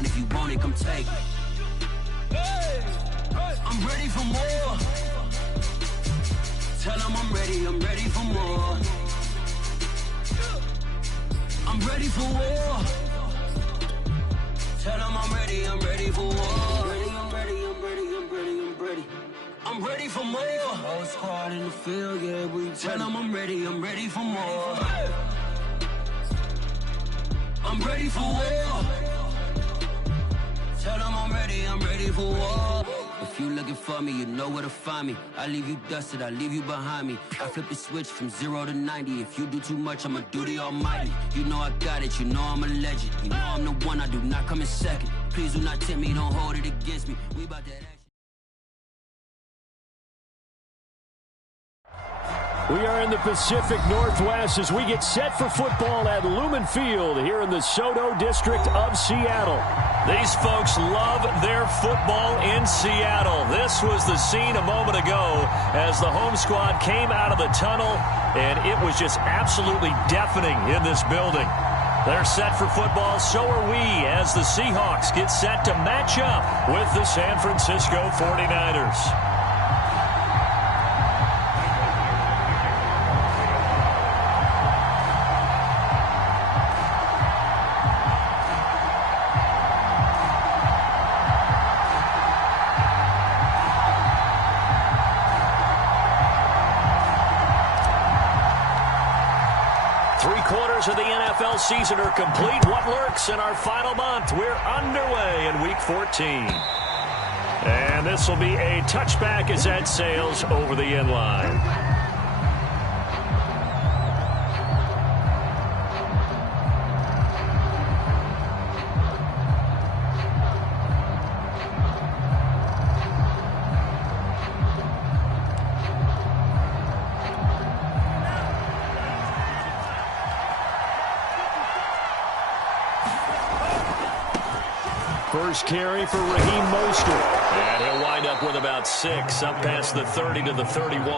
mine. If you want it, come take it. I'm ready for more. Tell them I'm ready for more. I'm ready for war. Tell them I'm ready for war. I'm ready for more. Whole squad in the field, yeah, we tell them I'm ready for more. I'm ready for war. Tell them I'm ready for war. If you looking for me, you know where to find me. I leave you dusted, I leave you behind me. I flip the switch from 0 to 90. If you do too much, I'ma do the almighty. You know I got it, you know I'm a legend. You know I'm the one, I do not come in second. Please do not tempt me, don't hold it against me. We about that action. We are in the Pacific Northwest as we get set for football at Lumen Field here in the SoDo district of Seattle. These folks love their football in Seattle. This was the scene a moment ago as the home squad came out of the tunnel, and it was just absolutely deafening in this building. They're set for football, so are we, as the Seahawks get set to match up with the San Francisco 49ers. Of the NFL season are complete. What lurks in our final month? We're underway in Week 14. And this will be a touchback as that sails over the end line. First carry for Raheem Mostert. And he'll wind up with about 6, up past the 30 to the 31.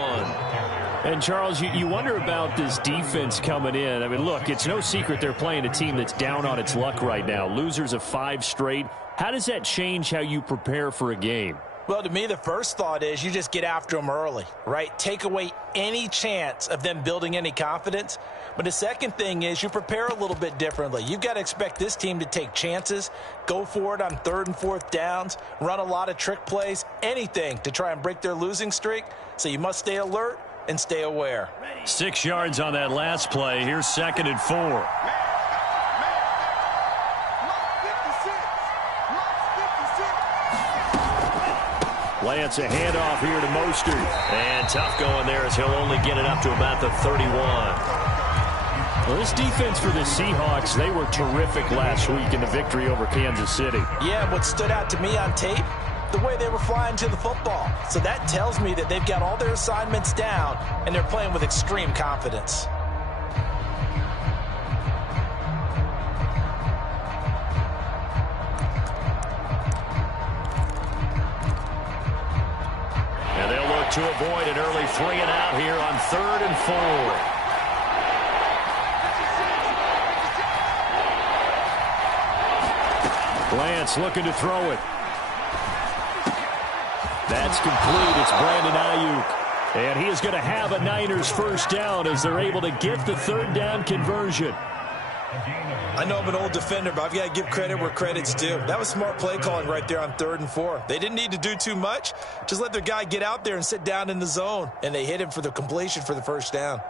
And, Charles, you wonder about this defense coming in. I mean, look, it's no secret they're playing a team that's down on its luck right now. Losers of 5 straight. How does that change how you prepare for a game? Well, to me, the first thought is you just get after them early, right? Take away any chance of them building any confidence. But the second thing is you prepare a little bit differently. You've got to expect this team to take chances, go for it on 3rd and 4th downs, run a lot of trick plays, anything to try and break their losing streak. So you must stay alert and stay aware. 6 yards on that last play. Here's 2nd and 4. Lance, a handoff here to Mostert. And tough going there as he'll only get it up to about the 31. Well, this defense for the Seahawks, they were terrific last week in the victory over Kansas City. Yeah, what stood out to me on tape, the way they were flying to the football. So that tells me that they've got all their assignments down, and they're playing with extreme confidence. And they'll look to avoid an early 3 and out here on 3rd and 4. Lance looking to throw it. That's complete. It's Brandon Ayuk. And he is going to have a Niners first down as they're able to get the 3rd down conversion. I know I'm an old defender, but I've got to give credit where credit's due. That was smart play calling right there on 3rd and 4. They didn't need to do too much. Just let their guy get out there and sit down in the zone. And they hit him for the completion for the first down.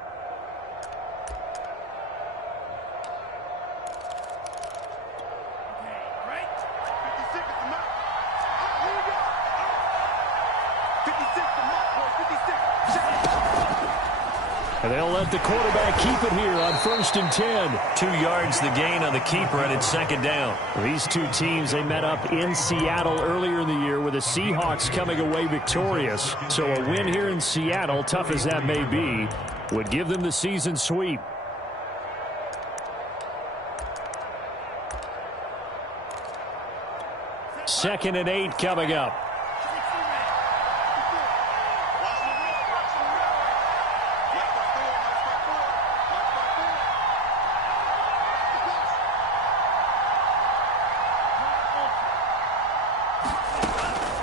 And they'll let the quarterback keep it here on 1st and 10. 2 yards the gain on the keeper, and it's 2nd down. These two teams, they met up in Seattle earlier in the year with the Seahawks coming away victorious. So a win here in Seattle, tough as that may be, would give them the season sweep. Second and 8 coming up.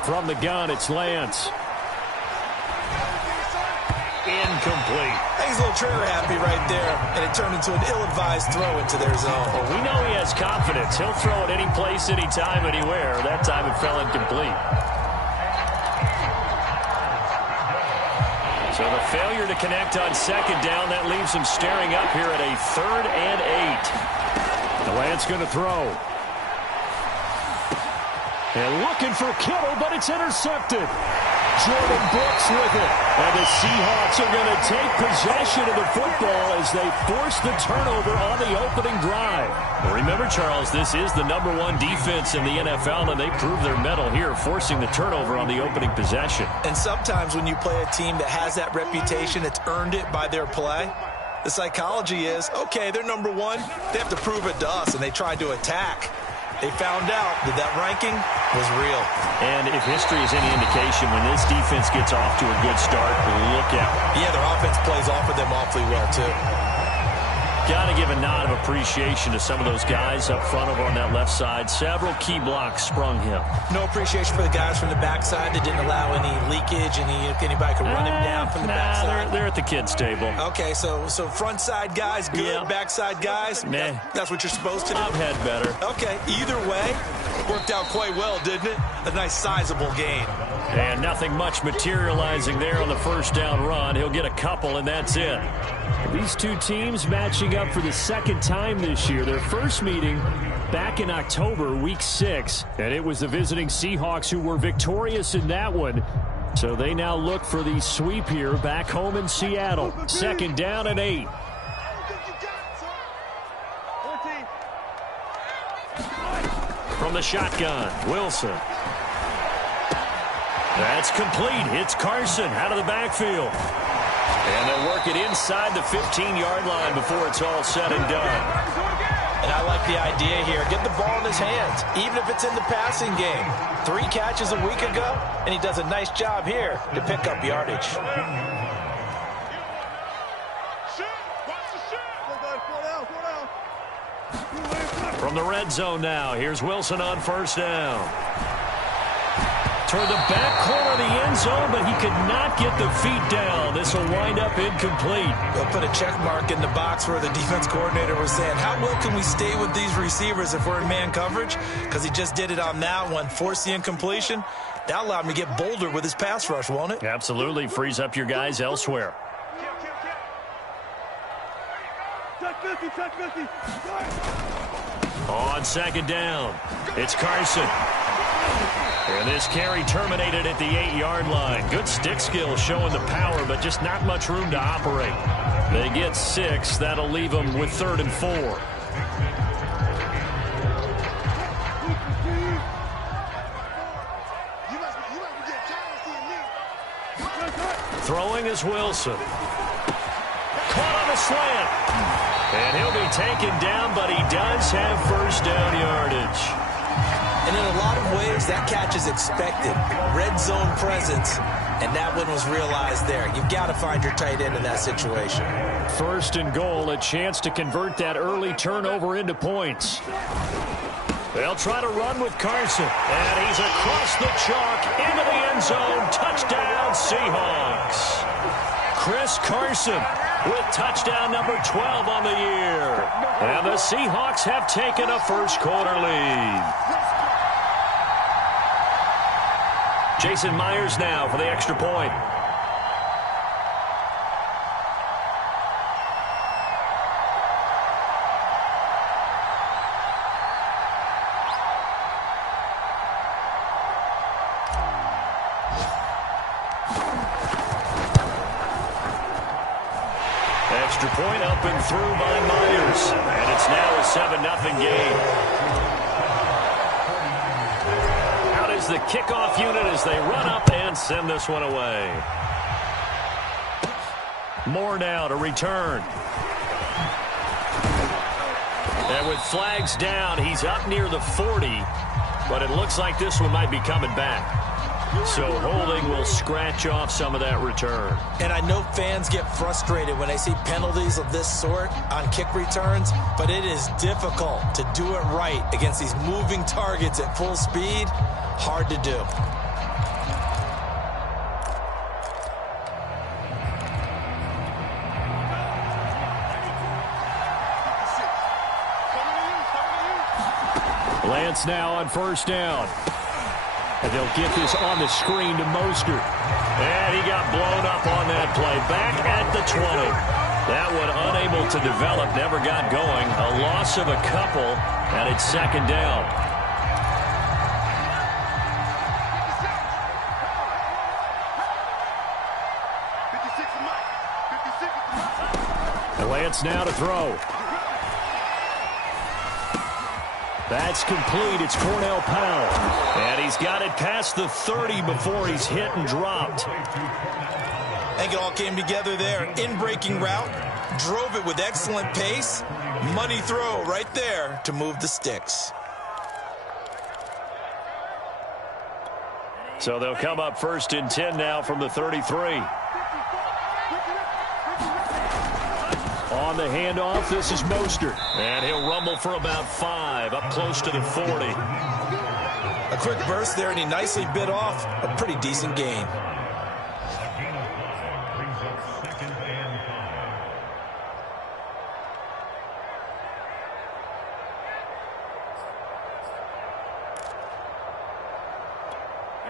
From the gun, it's Lance. Incomplete. He's a little trigger happy right there, and it turned into an ill-advised throw into their zone. Well, we know he has confidence. He'll throw it any place, anytime, anywhere. That time it fell incomplete. So the failure to connect on second down, that leaves him staring up here at a 3rd and 8. Lance going to throw. And looking for Kittle, but it's intercepted. Jordan Brooks with it. And the Seahawks are going to take possession of the football as they force the turnover on the opening drive. Well, remember, Charles, this is the #1 defense in the NFL, and they prove their mettle here, forcing the turnover on the opening possession. And sometimes when you play a team that has that reputation, it's earned it by their play. The psychology is, okay, they're #1. They have to prove it to us, and they tried to attack. They found out that ranking was real. And if history is any indication, when this defense gets off to a good start, look out. Yeah, their offense plays off of them awfully well, too. Got to give a nod of appreciation to some of those guys up front over on that left side. Several key blocks sprung him. No appreciation for the guys from the backside that didn't allow any leakage, and anybody could run him down from the backside. They're at the kids' table. Okay, so front side guys, good. Yeah. Backside guys, that's what you're supposed to do. I've had better. Okay, either way, worked out quite well, didn't it? A nice sizable gain. And nothing much materializing there on the first down run. He'll get a couple, and that's it. These two teams matching up for the second time this year. Their first meeting back in October, week 6. And it was the visiting Seahawks who were victorious in that one. So they now look for the sweep here back home in Seattle. 2nd down and 8. From the shotgun, Wilson. That's complete. It's Carson out of the backfield. And they'll work it inside the 15-yard line before it's all said and done. And I like the idea here. Get the ball in his hands, even if it's in the passing game. 3 catches a week ago, and he does a nice job here to pick up yardage. From the red zone now, here's Wilson on 1st down. Toward the back corner of the end zone, but he could not get the feet down. This will wind up incomplete. They'll put a check mark in the box where the defense coordinator was saying, how well can we stay with these receivers if we're in man coverage? Because he just did it on that one, forced the incompletion. That allowed him to get bolder with his pass rush, won't it? Absolutely. Frees up your guys elsewhere. On 2nd down, it's Carson. And this carry terminated at the 8-yard line. Good stick skill showing the power, but just not much room to operate. They get 6. That'll leave them with 3rd and 4. Throwing is Wilson. Caught on a slant. And he'll be taken down, but he does have 1st down yardage. And in a lot of ways, that catch is expected. Red zone presence, and that one was realized there. You've got to find your tight end in that situation. 1st and goal, a chance to convert that early turnover into points. They'll try to run with Carson, and he's across the chalk into the end zone. Touchdown, Seahawks. Chris Carson with touchdown number 12 on the year. And the Seahawks have taken a 1st quarter lead. Jason Myers now for the extra point. Extra point up and through by Myers. And it's now a 7-0 game. The kickoff unit as they run up and send this one away. Moore now to return. And with flags down, he's up near the 40, but it looks like this one might be coming back. So holding will scratch off some of that return. And I know fans get frustrated when they see penalties of this sort on kick returns, but it is difficult to do it right against these moving targets at full speed. Hard to do. Lance now on first down. And they'll get this on the screen to Mostert. And he got blown up on that play. Back at the 20. That one unable to develop, never got going. A loss of a couple, and it's second down. Lance now to throw. That's complete. It's Cornell Powell. And he's got it past the 30 before he's hit and dropped. I think it all came together there. In-breaking route. Drove it with excellent pace. Money throw right there to move the sticks. So they'll come up first and 10 now from the 33. On the handoff, this is Mostert. And he'll rumble for about 5, up close to the 40. A quick burst there, and he nicely bit off a pretty decent gain.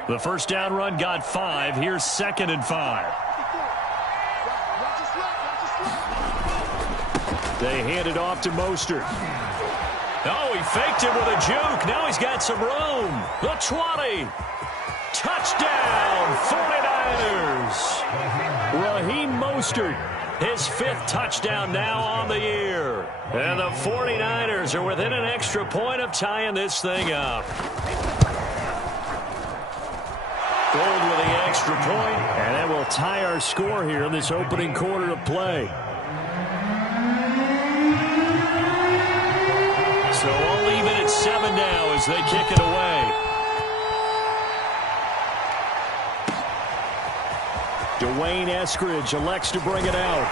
The first down run got 5. Here's 2nd and 5. They hand it off to Mostert. Oh, he faked it with a juke. Now he's got some room. The 20. Touchdown, 49ers. Raheem Mostert. His 5th touchdown now on the year. And the 49ers are within an extra point of tying this thing up. Gold with the extra point, and that will tie our score here in this opening quarter of play. So all even at 7 now as they kick it away. Dwayne Eskridge elects to bring it out.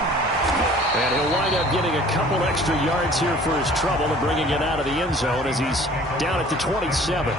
And he'll wind up getting a couple extra yards here for his trouble and bringing it out of the end zone as he's down at the 27.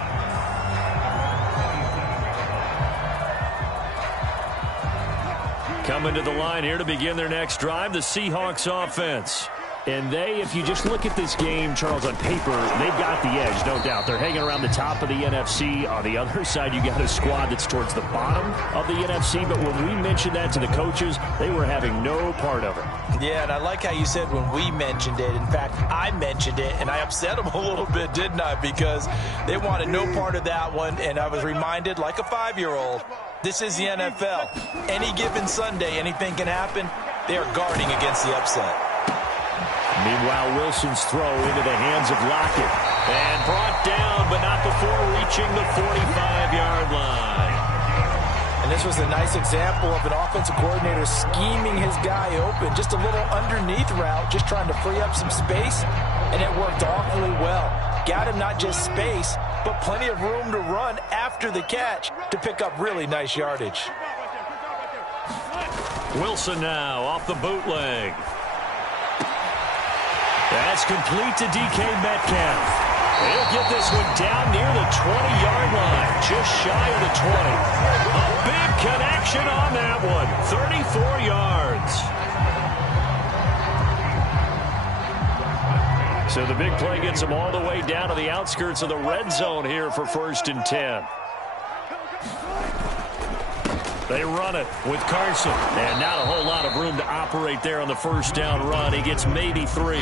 Coming to the line here to begin their next drive, the Seahawks offense. And they, if you just look at this game, Charles, on paper, they've got the edge, no doubt. They're hanging around the top of the NFC. On the other side, you got a squad that's towards the bottom of the NFC. But when we mentioned that to the coaches, they were having no part of it. Yeah, and I like how you said when we mentioned it. In fact, I mentioned it, and I upset them a little bit, didn't I? Because they wanted no part of that one, and I was reminded, like a 5-year-old, this is the NFL. Any given Sunday, anything can happen. They are guarding against the upset. Meanwhile, Wilson's throw into the hands of Lockett. And brought down, but not before reaching the 45-yard line. And this was a nice example of an offensive coordinator scheming his guy open. Just a little underneath route, just trying to free up some space, and it worked awfully well. Got him not just space, but plenty of room to run after the catch to pick up really nice yardage. Wilson now off the bootleg. That's complete to DK Metcalf. He'll get this one down near the 20-yard line, just shy of the 20. A big connection on that one, 34 yards. So the big play gets them all the way down to the outskirts of the red zone here for 1st and 10. They run it with Carson. And not a whole lot of room to operate there on the first down run. He gets maybe 3.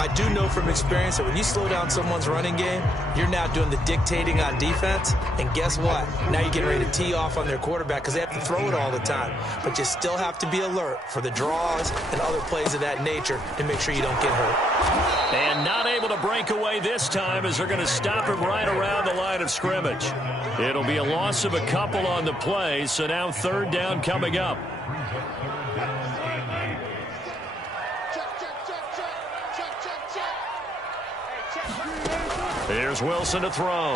I do know from experience that when you slow down someone's running game, you're now doing the dictating on defense. And guess what? Now you're getting ready to tee off on their quarterback because they have to throw it all the time. But you still have to be alert for the draws and other plays of that nature to make sure you don't get hurt. And not able to break away this time as they're going to stop him right around the line of scrimmage. It'll be a loss of a couple on the play, so now 3rd down coming up. Here's Wilson to throw.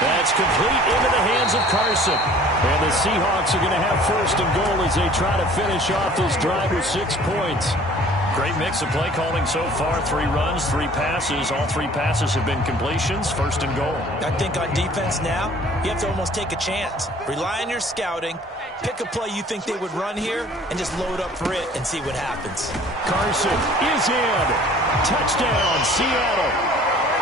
That's complete into the hands of Carson. And the Seahawks are going to have 1st and goal as they try to finish off this drive with 6 points. Great mix of play calling so far. 3 runs, 3 passes. All 3 passes have been completions. 1st and goal. I think on defense now, you have to almost take a chance. Rely on your scouting. Pick a play you think they would run here and just load up for it and see what happens. Carson is in. Touchdown, Seattle.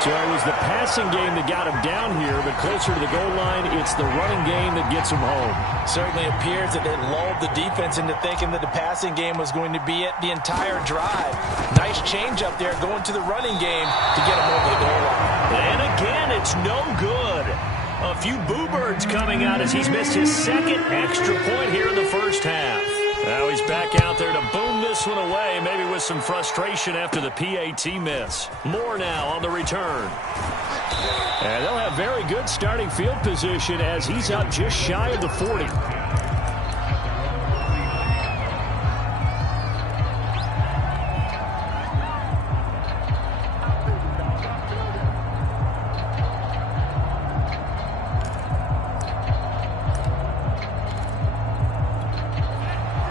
So it was the passing game that got him down here, but closer to the goal line, it's the running game that gets him home. Certainly appears that it lulled the defense into thinking that the passing game was going to be it the entire drive. Nice change up there going to the running game to get him over the goal line. And again, it's no good. A few boo birds coming out as he's missed his second extra point here in the first half. Now he's back out there to boom this one away, maybe with some frustration after the PAT miss. More now on the return. And they'll have very good starting field position as he's up just shy of the 40.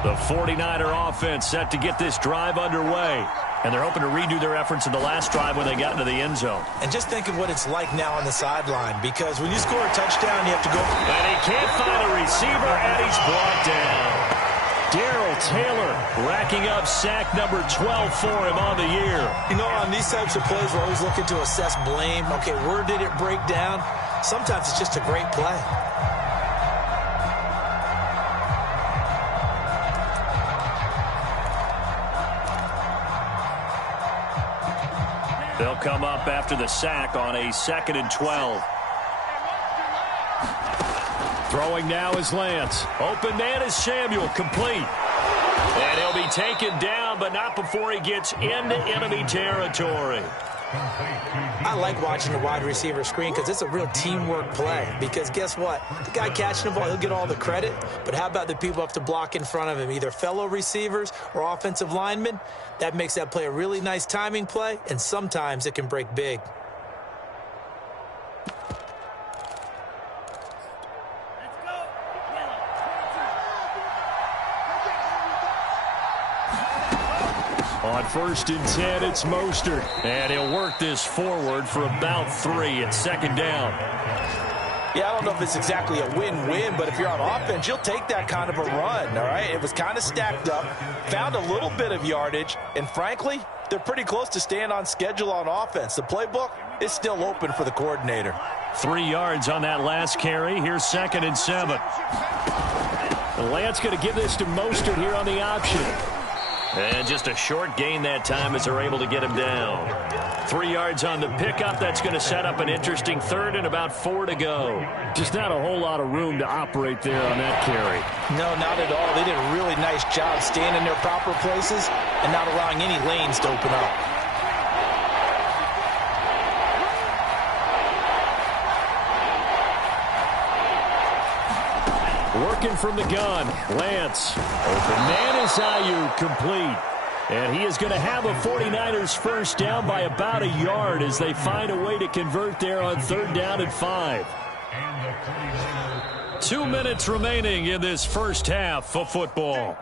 The 49er offense set to get this drive underway. And they're hoping to redo their efforts in the last drive when they got into the end zone. And just think of what it's like now on the sideline, because when you score a touchdown, you have to go. And he can't find a receiver, and he's brought down. Darrell Taylor racking up sack number 12 for him on the year. You know, on these types of plays, we're always looking to assess blame. Okay, where did it break down? Sometimes it's just a great play. They'll come up after the sack on a 2nd and 12. Throwing now is Lance. Open man is Samuel, complete. And he'll be taken down, but not before he gets into enemy territory. I like watching the wide receiver screen because it's a real teamwork play. Because guess what? The guy catching the ball, he'll get all the credit. But how about the people up to block in front of him, either fellow receivers or offensive linemen? That makes that play a really nice timing play, and sometimes it can break big. On 1st and 10, it's Mostert. And he'll work this forward for about 3. It's 2nd down. Yeah, I don't know if it's exactly a win-win, but if you're on offense, you'll take that kind of a run, all right? It was kind of stacked up, found a little bit of yardage, and frankly, they're pretty close to staying on schedule on offense. The playbook is still open for the coordinator. 3 yards on that last carry. Here's 2nd and 7. And Lance going to give this to Mostert here on the option. And just a short gain that time as they're able to get him down. 3 yards on the pickup. That's going to set up an interesting 3rd and about 4 to go. Just not a whole lot of room to operate there on that carry. No, not at all. They did a really nice job staying in their proper places and not allowing any lanes to open up. Working from the gun, Lance. Open man is Ayuk, complete. And he is going to have a 49ers first down by about a yard as they find a way to convert there on 3rd down and 5. 2 minutes remaining in this first half of football.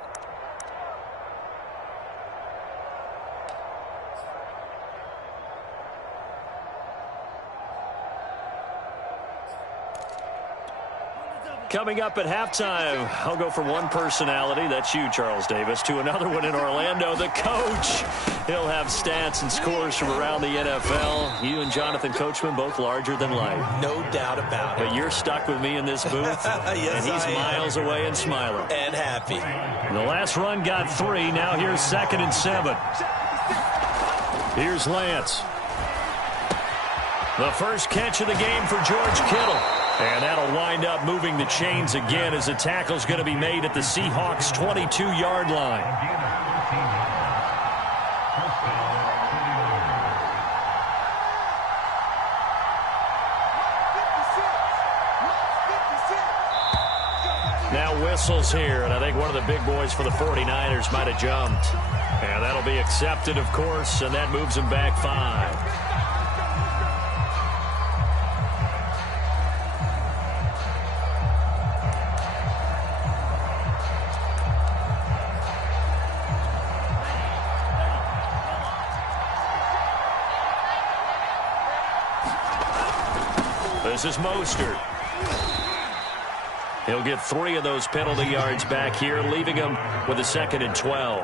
Coming up at halftime, I'll go from one personality, that's you, Charles Davis, to another one in Orlando, the coach. He'll have stats and scores from around the NFL. You and Jonathan Coachman, both larger than life. No doubt about it. But you're stuck with me in this booth, yes, and he's miles away and smiling. And happy. The last run got 3. Now here's 2nd and 7. Here's Lance. The first catch of the game for George Kittle. And that'll wind up moving the chains again as the tackle's going to be made at the Seahawks' 22-yard line. Now whistles here, and I think one of the big boys for the 49ers might have jumped. And that'll be accepted, of course, and that moves them back 5. This is Mostert. He'll get 3 of those penalty yards back here, leaving him with a 2nd and 12.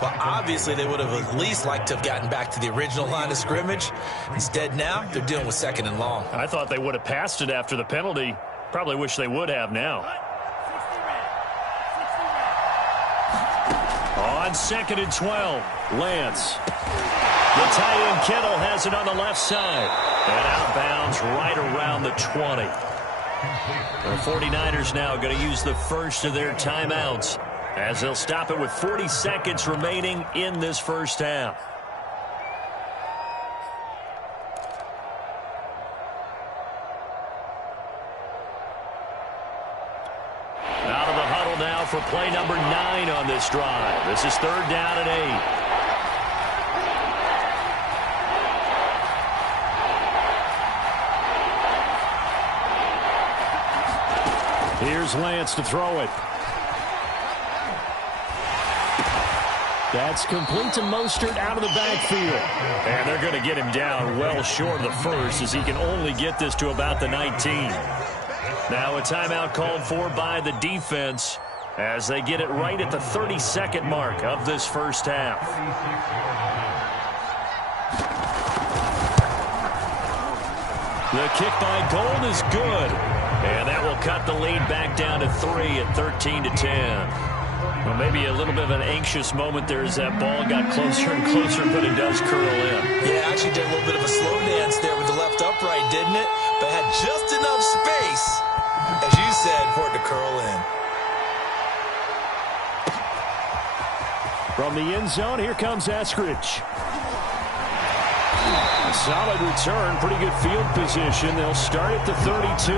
Well, obviously, they would have at least liked to have gotten back to the original line of scrimmage. Instead, now they're dealing with 2nd and long. I thought they would have passed it after the penalty. Probably wish they would have now. On 2nd and 12, Lance. The tight end Kittle has it on the left side. And outbounds right around the 20. The 49ers now going to use the first of their timeouts as they'll stop it with 40 seconds remaining in this first half. Out of the huddle now for play number 9 on this drive. This is 3rd down and 8. Here's Lance to throw it. That's complete to Mostert out of the backfield. And they're going to get him down well short of the first as he can only get this to about the 19. Now a timeout called for by the defense as they get it right at the 30-second mark of this first half. The kick by Gold is good. And that will cut the lead back down to 3 at 13-10. Well, maybe a little bit of an anxious moment there as that ball got closer and closer, but it does curl in. Yeah, actually did a little bit of a slow dance there with the left upright, didn't it? But had just enough space, as you said, for it to curl in. From the end zone, here comes Eskridge. A solid return, pretty good field position. They'll start at the 32.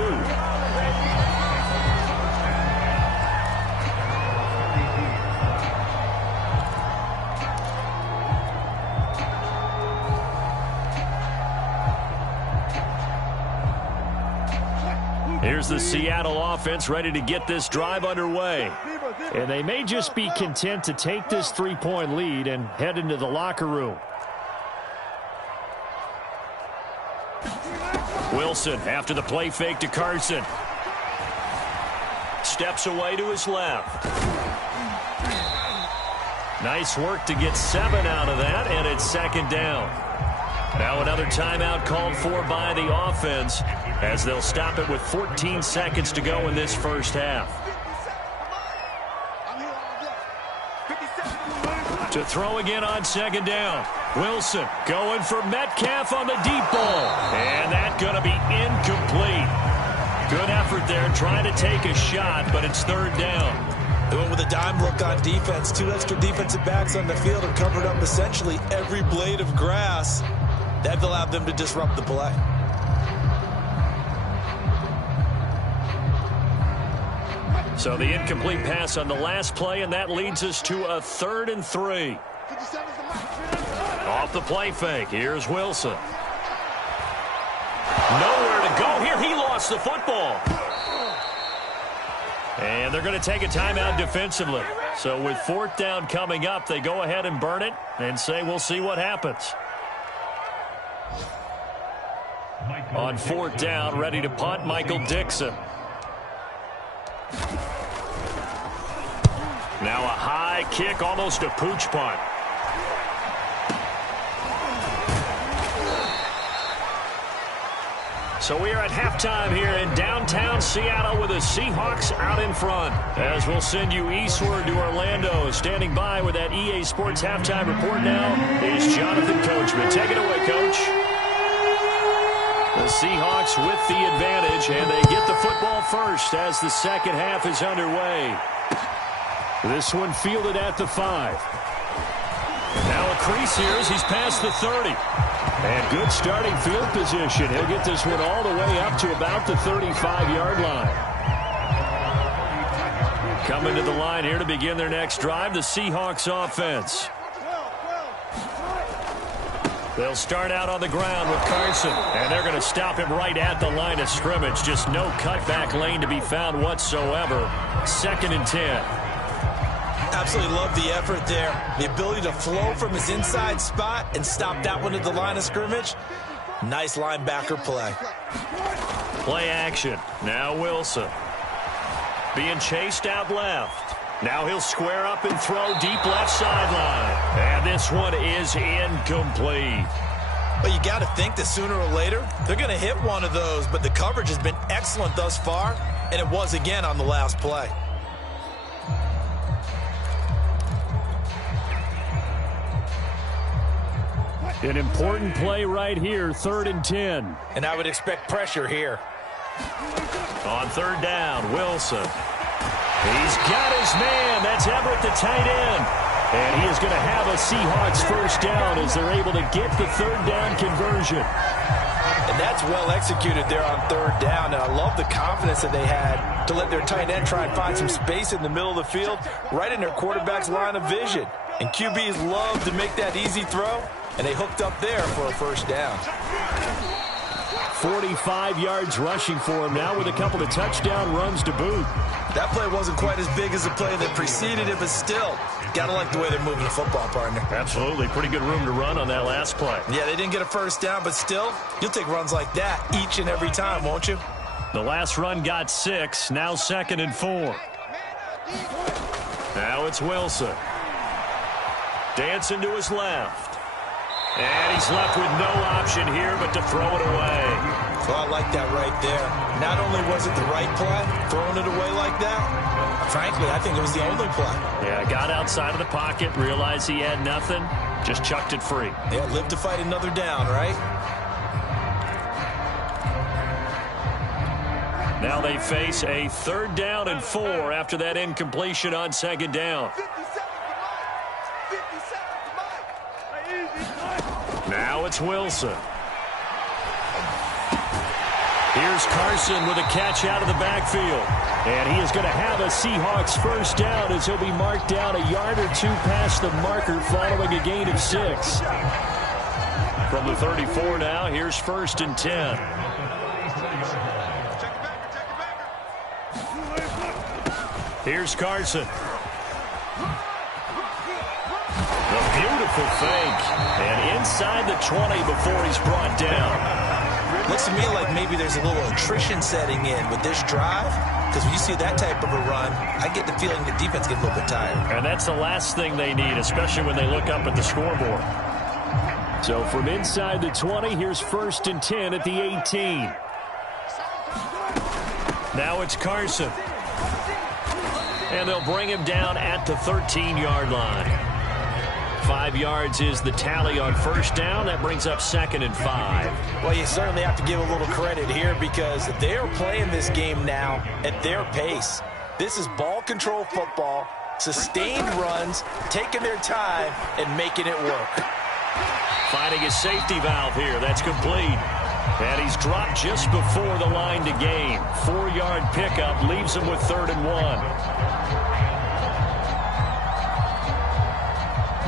Here's the Seattle offense ready to get this drive underway. And they may just be content to take this 3-point lead and head into the locker room. Wilson after the play fake to Carson. Steps away to his left. Nice work to get 7 out of that, and it's 2nd down. Now another timeout called for by the offense as they'll stop it with 14 seconds to go in this first half. To throw again on 2nd down. Wilson going for Metcalf on the deep ball. And that's going to be incomplete. Good effort there trying to take a shot, but it's 3rd down. They went with a dime look on defense. 2 extra defensive backs on the field have covered up essentially every blade of grass. That allowed them to disrupt the play. So the incomplete pass on the last play, and that leads us to a 3rd and 3. Off the play fake, here's Wilson. Nowhere to go here. He lost the football. And they're going to take a timeout defensively. So with 4th down coming up, they go ahead and burn it and say we'll see what happens. On 4th down, ready to punt, Michael Dixon. Now a high kick, almost a pooch punt. So we are at halftime here in downtown Seattle with the Seahawks out in front. As we'll send you eastward to Orlando. Standing by with that EA Sports halftime report now is Jonathan Coachman. Take it away, Coach. The Seahawks with the advantage, and they get the football first as the second half is underway. This one fielded at the 5. Now a crease here as he's past the 30. And good starting field position. He'll get this one all the way up to about the 35-yard line. Coming to the line here to begin their next drive, the Seahawks offense. They'll start out on the ground with Carson, and they're going to stop him right at the line of scrimmage. Just no cutback lane to be found whatsoever. 2nd and 10. Absolutely love the effort there. The ability to flow from his inside spot and stop that one at the line of scrimmage. Nice linebacker play. Play action. Now Wilson. being chased out left. Now he'll square up and throw deep left sideline. And this one is incomplete. Well, you got to think that sooner or later, they're going to hit one of those, but the coverage has been excellent thus far, and it was again on the last play. An important play right here, 3rd and 10. And I would expect pressure here. On 3rd down, Wilson. He's got his man. That's Everett, the tight end. And he is going to have a Seahawks first down as they're able to get the 3rd down conversion. And that's well executed there on 3rd down. And I love the confidence that they had to let their tight end try and find some space in the middle of the field, right in their quarterback's line of vision. And QBs love to make that easy throw, and they hooked up there for a first down. 45 yards rushing for him now with a couple of touchdown runs to boot. That play wasn't quite as big as the play that preceded it, but still, got to like the way they're moving the football, partner. Absolutely. Pretty good room to run on that last play. Yeah, they didn't get a first down, but still, you'll take runs like that each and every time, won't you? The last run got 6. Now 2nd and 4. Now it's Wilson. Dancing to his left. And he's left with no option here but to throw it away. Well, I like that right there. Not only was it the right play, throwing it away like that, frankly, I think it was the only play. Yeah, got outside of the pocket, realized he had nothing, just chucked it free. Yeah, live to fight another down, right? Now they face a 3rd down and 4 after that incompletion on 2nd down. Now it's Wilson. Here's Carson with a catch out of the backfield. And he is going to have a Seahawks first down as he'll be marked down a yard or two past the marker following a gain of 6. From the 34 now, here's 1st and 10. Here's Carson. A beautiful fake. And inside the 20 before he's brought down. Looks to me like maybe there's a little attrition setting in with this drive. Because when you see that type of a run, I get the feeling the defense gets a little bit tired. And that's the last thing they need, especially when they look up at the scoreboard. So from inside the 20, here's 1st and 10 at the 18. Now it's Carson. And they'll bring him down at the 13-yard line. 5 yards is the tally on first down. That brings up 2nd and 5. Well, you certainly have to give a little credit here because they are playing this game now at their pace. This is ball control football, sustained runs, taking their time, and making it work. Finding a safety valve here. That's complete. And he's dropped just before the line to gain. 4-yard pickup leaves him with 3rd and 1.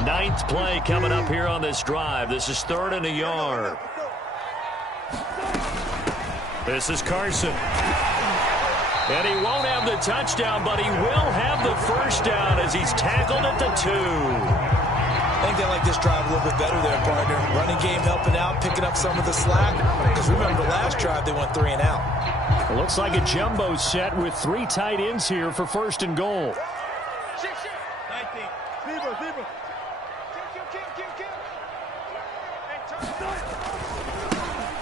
9th play coming up here on this drive. This is 3rd and a yard. This is Carson. And he won't have the touchdown, but he will have the first down as he's tackled at the 2. I think they like this drive a little bit better there, partner. Running game helping out, picking up some of the slack. Because remember, the last drive they went 3 and out. It looks like a jumbo set with 3 tight ends here for 1st and goal.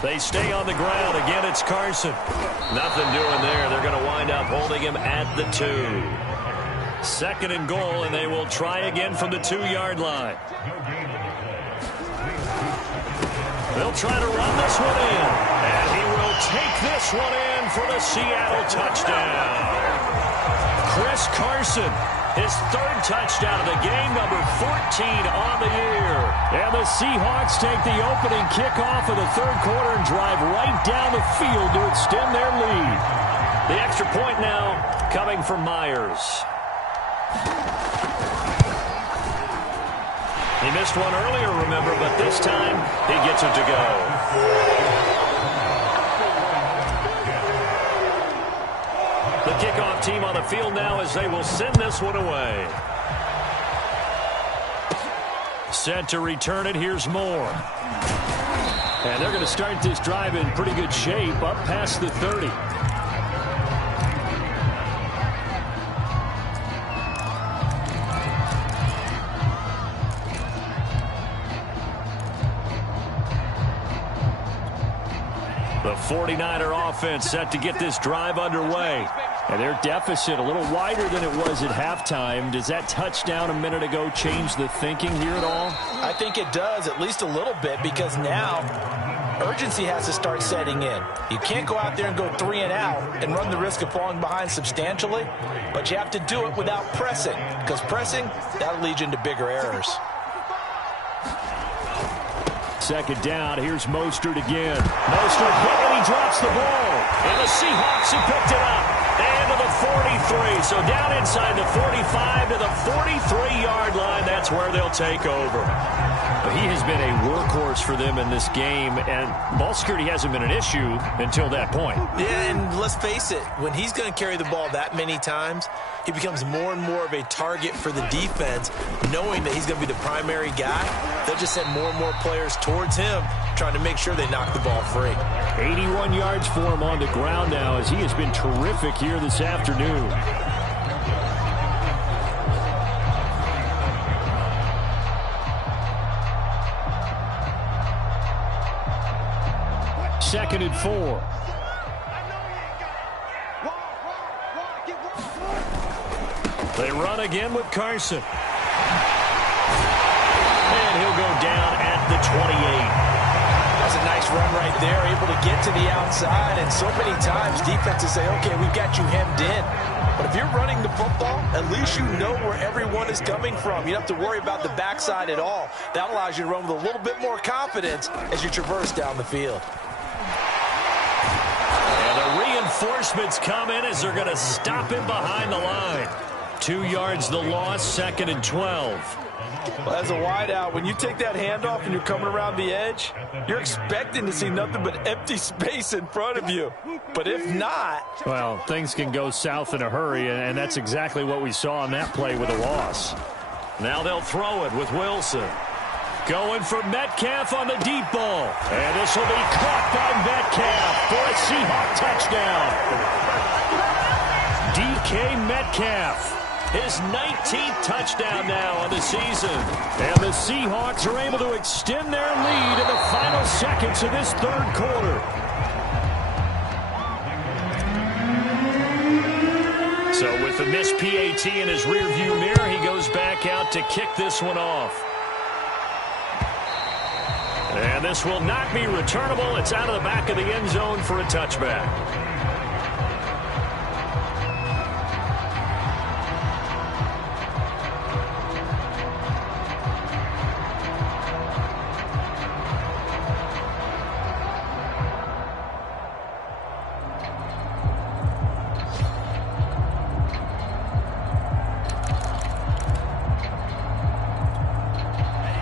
They stay on the ground. Again, it's Carson. Nothing doing there. They're going to wind up holding him at the 2. 2nd and goal, and they will try again from the 2-yard line. They'll try to run this one in. And he will take this one in for the Seattle touchdown. Chris Carson, his 3rd touchdown of the game, number 14 on the year. And the Seahawks take the opening kickoff of the 3rd quarter and drive right down the field to extend their lead. The extra point now coming from Myers. He missed one earlier, remember, but this time he gets it to go. The kickoff team on the field now as they will send this one away. Set to return it. Here's Moore. And they're going to start this drive in pretty good shape up past the 30. The 49er offense set to get this drive underway. And their deficit a little wider than it was at halftime. Does that touchdown a minute ago change the thinking here at all? I think it does, at least a little bit, because now urgency has to start setting in. You can't go out there and go 3 and out and run the risk of falling behind substantially, but you have to do it without pressing, because pressing, that'll lead you into bigger errors. Second down, here's Mostert again. Mostert hit and he drops the ball. And the Seahawks have picked it up. And to the 43. So down inside the 45 to the 43-yard line. That's where they'll take over. But he has been a workhorse for them in this game, and ball security hasn't been an issue until that point. Yeah, and let's face it, when he's going to carry the ball that many times, he becomes more and more of a target for the defense, knowing that he's going to be the primary guy. They'll just send more and more players towards him, trying to make sure they knock the ball free. 81 yards for him on the ground now, as he has been terrific here this afternoon. Second and 4. They run again with Carson. And he'll go down at the 28. That's a nice run right there, able to get to the outside. And so many times defenses say, okay, we've got you hemmed in. But if you're running the football, at least you know where everyone is coming from. You don't have to worry about the backside at all. That allows you to run with a little bit more confidence as you traverse down the field. And the reinforcements come in as they're going to stop him behind the line. 2 yards the loss, second and 12. Well, as a wideout, when you take that handoff and you're coming around the edge, you're expecting to see nothing but empty space in front of you. But if not... Well, things can go south in a hurry, and that's exactly what we saw on that play with a loss. Now they'll throw it with Wilson. Going for Metcalf on the deep ball. And this will be caught by Metcalf for a Seahawk touchdown. DK Metcalf. His 19th touchdown now on the season. And the Seahawks are able to extend their lead in the final seconds of this third quarter. So with the missed PAT in his rearview mirror, he goes back out to kick this one off. And this will not be returnable. It's out of the back of the end zone for a touchback.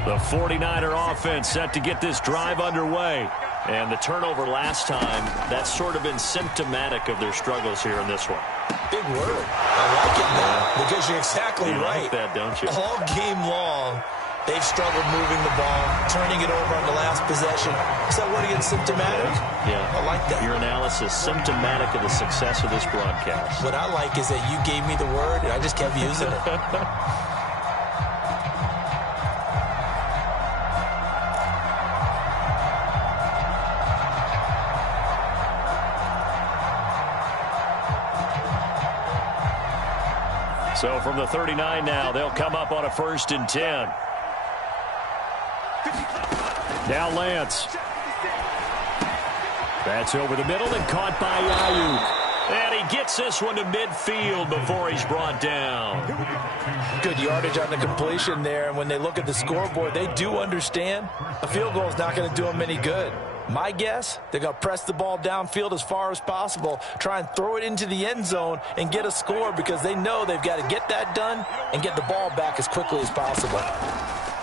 The 49er offense set to get this drive underway. And the turnover last time, that's sort of been symptomatic of their struggles here in this one. Big word. I like it now, because you're exactly right. You like that, don't you? All game long, they've struggled moving the ball, turning it over on the last possession. Is that word again, symptomatic? Yeah. I like that. Your analysis, symptomatic of the success of this broadcast. What I like is that you gave me the word, and I just kept using it. So from the 39 now, they'll come up on a 1st and 10. Now Lance. That's over the middle and caught by Ayuk. And he gets this one to midfield before he's brought down. Good yardage on the completion there. And when they look at the scoreboard, they do understand a field goal is not going to do them any good. My guess, they're going to press the ball downfield as far as possible, try and throw it into the end zone and get a score, because they know they've got to get that done and get the ball back as quickly as possible.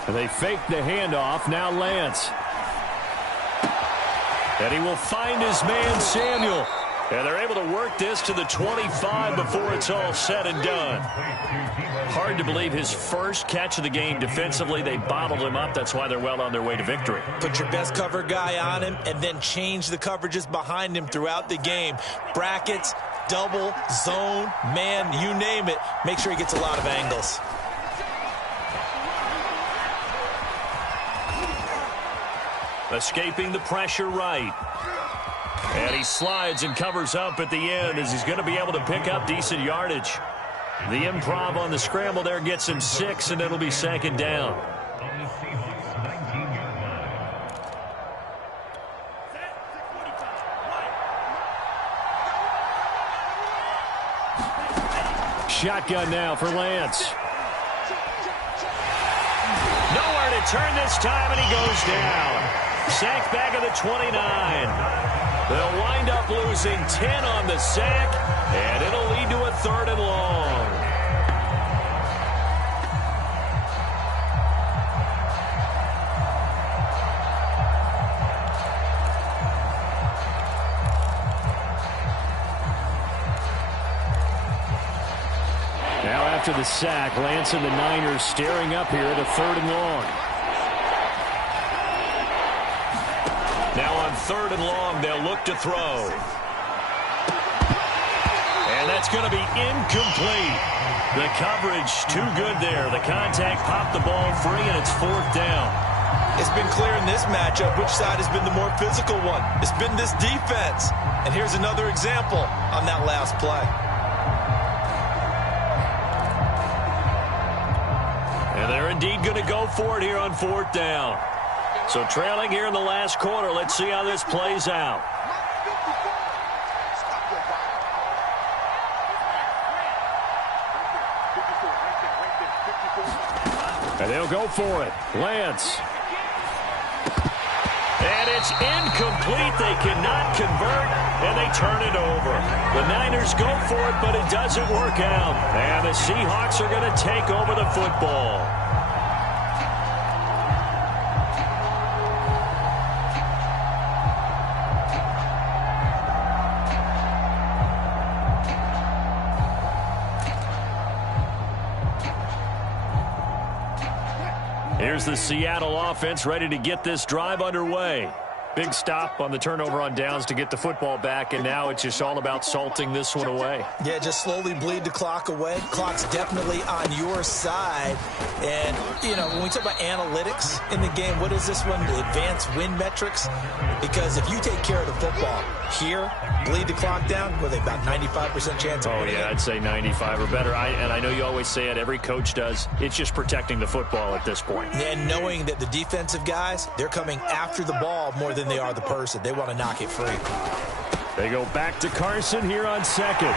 And they fake the handoff. Now Lance. And he will find his man, Samuel. And they're able to work this to the 25 before it's all said and done. Hard to believe his first catch of the game defensively. They bottled him up. That's why they're well on their way to victory. Put your best cover guy on him and then change the coverages behind him throughout the game. Brackets, double, zone, man, you name it. Make sure he gets a lot of angles. Escaping the pressure right. And he slides and covers up at the end as he's going to be able to pick up decent yardage. The improv on the scramble there gets him 6, and it'll be 2nd down. Shotgun now for Lance. Nowhere to turn this time, and he goes down. Sack back of the 29. They'll wind up losing 10 on the sack, and it'll lead to a 3rd and long. Now after the sack, Lance and the Niners staring up here at a 3rd and long. Now on 3rd and long, they'll look to throw. And that's going to be incomplete. The coverage too good there. The contact popped the ball free, and it's 4th down. It's been clear in this matchup which side has been the more physical one. It's been this defense. And here's another example on that last play. And they're indeed going to go for it here on 4th down. So trailing here in the last quarter. Let's see how this plays out. And they'll go for it. Lance. And it's incomplete. They cannot convert, and they turn it over. The Niners go for it, but it doesn't work out. And the Seahawks are going to take over the football. Here's the Seattle offense ready to get this drive underway. Big stop on the turnover on downs to get the football back, and now it's just all about salting this one away. Yeah, just slowly bleed the clock away. Clock's definitely on your side. And, you know, when we talk about analytics in the game, what is this one? The advanced win metrics? Because if you take care of the football here, bleed the clock down, with about 95% chance of winning. Oh, yeah, I'd say 95 or better. And I know you always say it, every coach does. It's just protecting the football at this point. And knowing that the defensive guys, they're coming after the ball more than they are the person. They want to knock it free. They go back to Carson here on 2nd.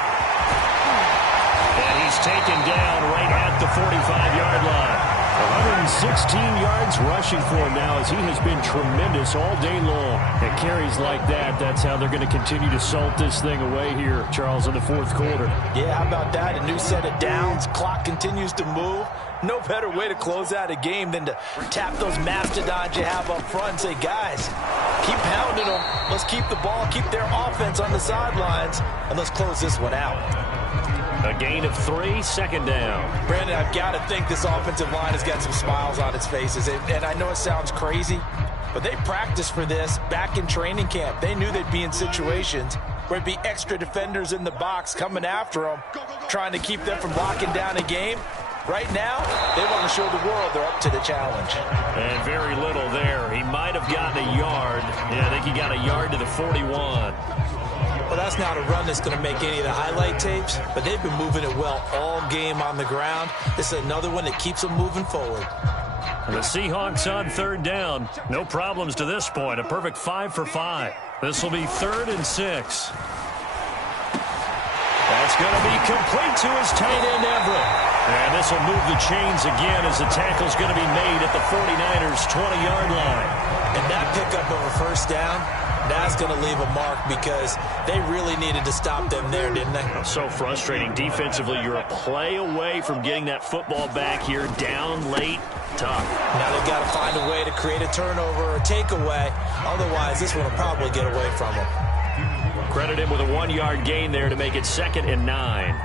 And he's taken down right at the 45-yard line. 116 yards rushing for him now, as he has been tremendous all day long. At carries like that, that's how they're going to continue to salt this thing away here, Charles, in the 4th quarter. Yeah, how about that? A new set of downs. Clock continues to move. No better way to close out a game than to tap those mastodons you have up front and say, guys, keep pounding them. Let's keep the ball, keep their offense on the sidelines, and let's close this one out. A gain of 3, 2nd down. Brandon, I've got to think this offensive line has got some smiles on its faces. And I know it sounds crazy, but they practiced for this back in training camp. They knew they'd be in situations where it'd be extra defenders in the box coming after them, trying to keep them from locking down a game. Right now, they want to show the world they're up to the challenge. And very little there. He might have gotten a yard. Yeah, I think he got a yard to the 41. Well, that's not a run that's going to make any of the highlight tapes, but they've been moving it well all game on the ground. This is another one that keeps them moving forward. The Seahawks on 3rd down. No problems to this point. A perfect 5 for 5. This will be 3rd and 6. That's going to be complete to his tight end, Everett. And this will move the chains again as the tackle's going to be made at the 49ers' 20-yard line. And that pickup of a 1st down, that's going to leave a mark because they really needed to stop them there, didn't they? So frustrating. Defensively, you're a play away from getting that football back here, down late. Tough. Now they've got to find a way to create a turnover or a takeaway. Otherwise, this one will probably get away from them. Credit him with a 1-yard gain there to make it 2nd and 9.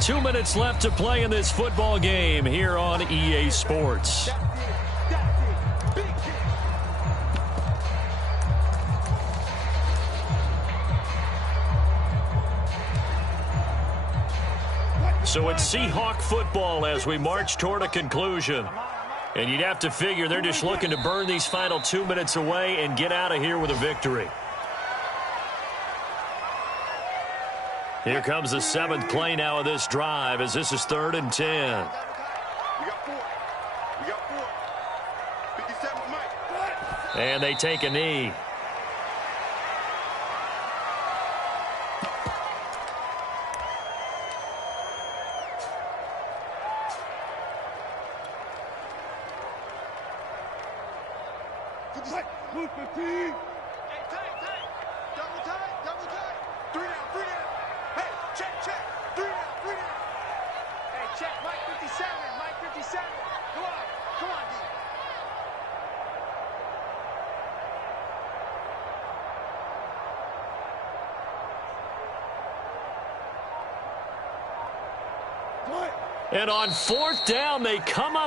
Two minutes left to play in this football game here on EA Sports. So it's Seahawk football as we march toward a conclusion. And you'd have to figure they're just looking to burn these final 2 minutes away and get out of here with a victory. Here comes the 7th play now of this drive as this is 3rd and 10. We got 4. We got 4. 57, Mike. And they take a knee. Move 15. Hey, tight. Double tight. 3 down. Hey, check. 3 down. Hey, check, Mike 57. Come on, D. And on 4th down, they come up